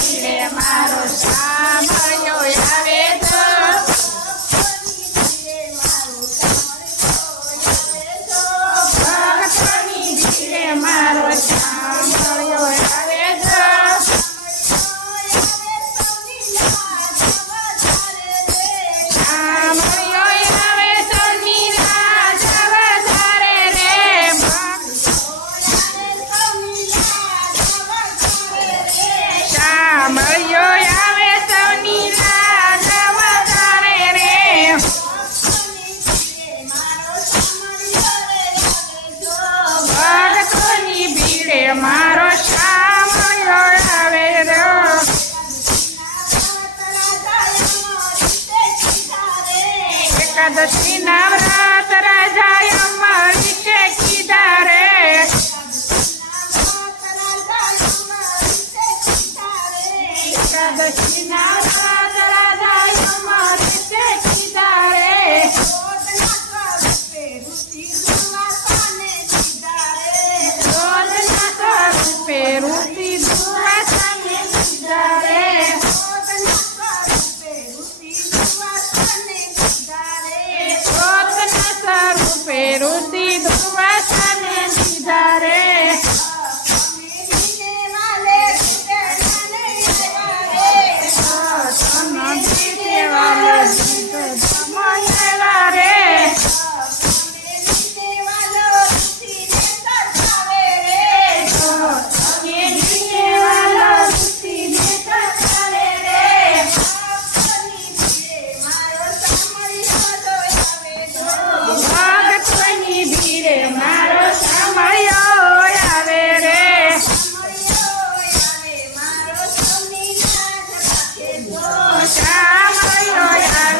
એટલે મારો સામયો આવે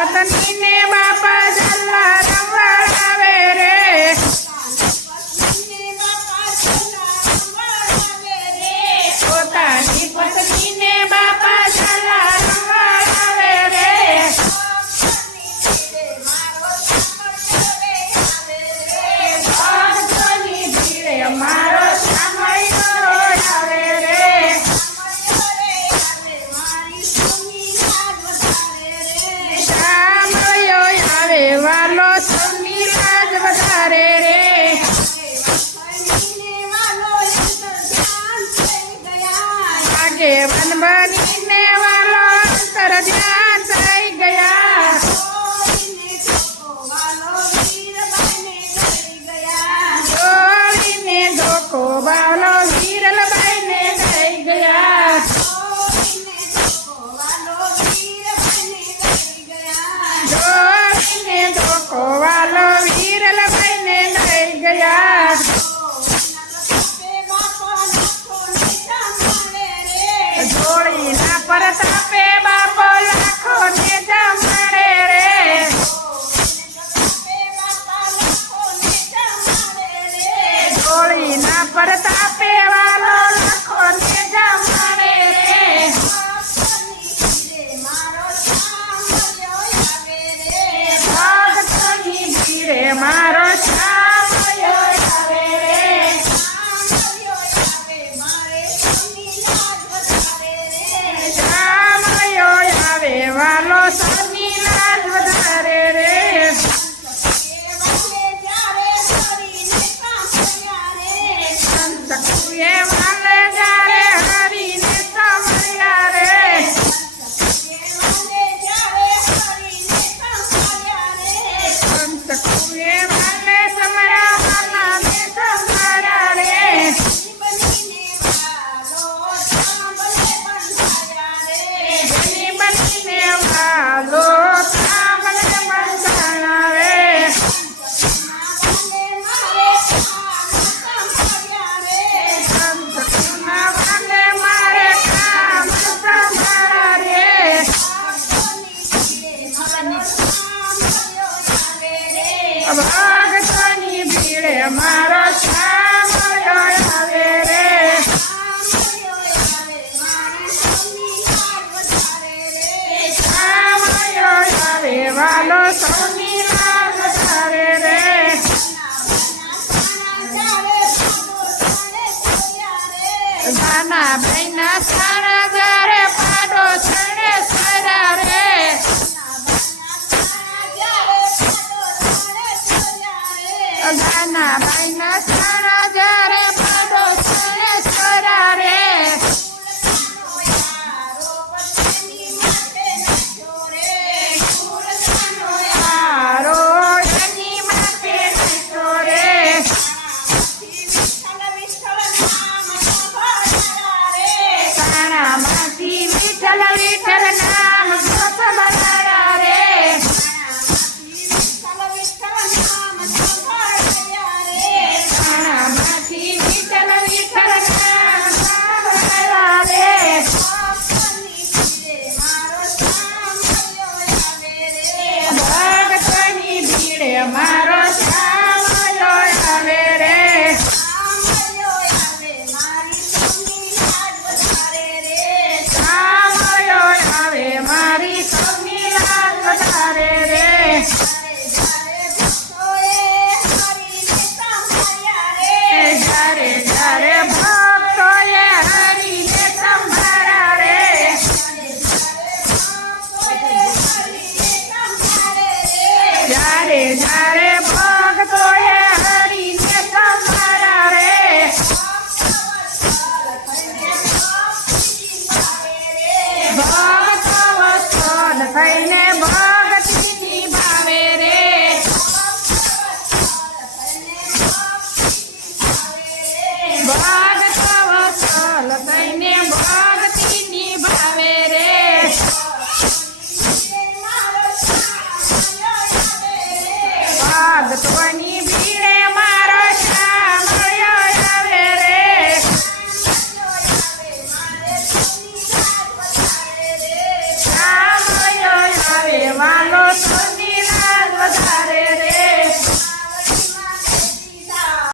वतनीने बापा झाला Claudia! Yeah. વાલો સૌની રાગ તારે રે નાના ભાઈના સારા ગારે પાડો છેડે સારા રે નાના ભાઈના સારા ગારે